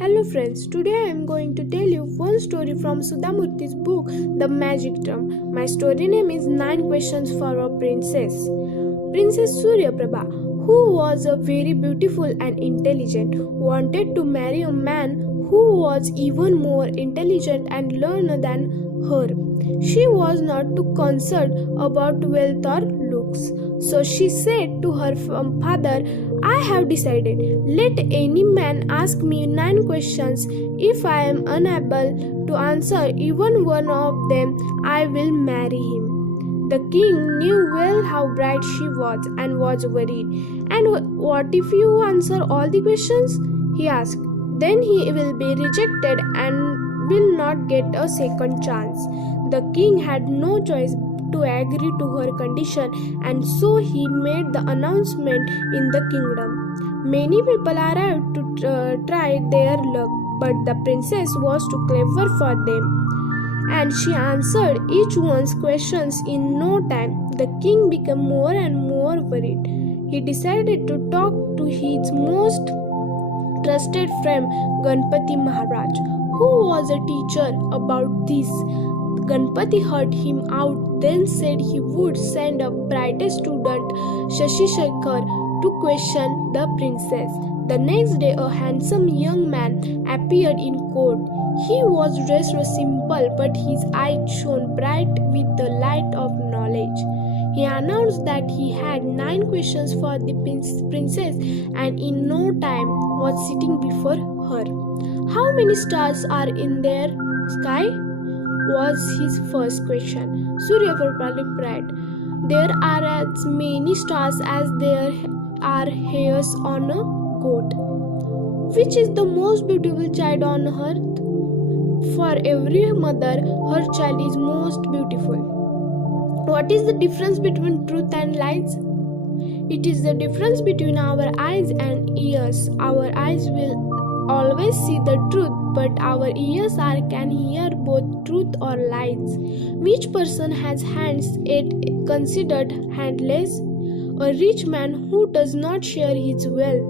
Hello friends, today I am going to tell you one story from Sudha Murthy's book The Magic Drum. My story name is 9 Questions for a Princess. Princess Surya Prabha, who was a very beautiful and intelligent, wanted to marry a man who was even more intelligent and learned than her. She was not too concerned about wealth or looks. So she said to her father, I have decided. Let any man ask me 9 questions. If I am unable to answer even one of them, I will marry him. The king knew well how bright she was and was worried. And what if you answer all the questions? He asked. Then he will be rejected and will not get a second chance. The king had no choice to agree to her condition, and so he made the announcement in the kingdom. Many people arrived to try their luck, but the princess was too clever for them, and she answered each one's questions in no time. The king became more and more worried. He decided to talk to his most trusted friend Ganpati Maharaj, who was a teacher, about this. Ganpati heard him out, then said he would send a brightest student, Shashi Shekhar, to question the princess. The next day, a handsome young man appeared in court. He was dressed simple, but his eyes shone bright with the light of knowledge. He announced that he had 9 questions for the princess, and in no time was sitting before her. How many stars are in their sky? Was his first question. Surya Prabha replied, there are as many stars as there are hairs on a goat. Which is the most beautiful child on earth? For every mother, her child is most beautiful. What is the difference between truth and lies? It is the difference between our eyes and ears. Our eyes will always see the truth, but our ears can hear both truth or lies. Which person has hands yet considered handless? A rich man who does not share his wealth.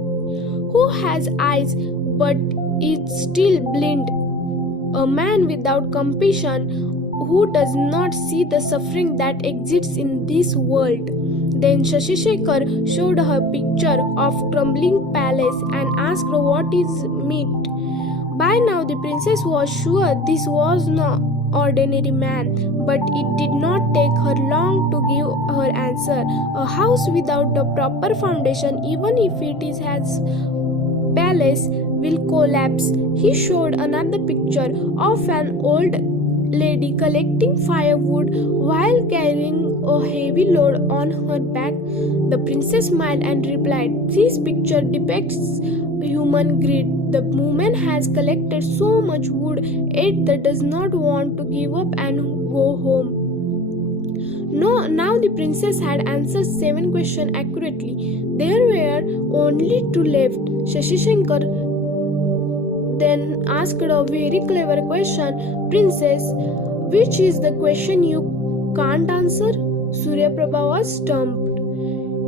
Who has eyes but is still blind? A man without compassion who does not see the suffering that exists in this world. Then Shashi Shekhar showed her a picture of crumbling palace and asked her what is meat. By now the princess was sure this was no ordinary man, but it did not take her long to give her answer. A house without a proper foundation, even if it has palace, will collapse. He showed another picture of an old lady collecting firewood while carrying a heavy load on her back. The princess smiled and replied, this picture depicts human greed. The woman has collected so much wood, yet that does not want to give up and go home. No, now the princess had answered 7 questions accurately. There were only 2 left. Shashi Shekhar then asked a very clever question, Princess, which is the question you can't answer? Surya Prabha was stumped.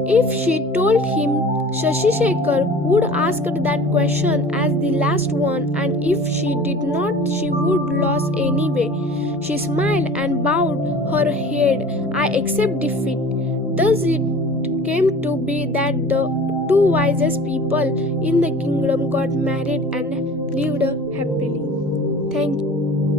If she told him, Shashi Shekhar would ask that question as the last one, and if she did not, she would lose anyway. She smiled and bowed her head. I accept defeat. Thus it came to be that the 2 wisest people in the kingdom got married and lived happily. Thank you.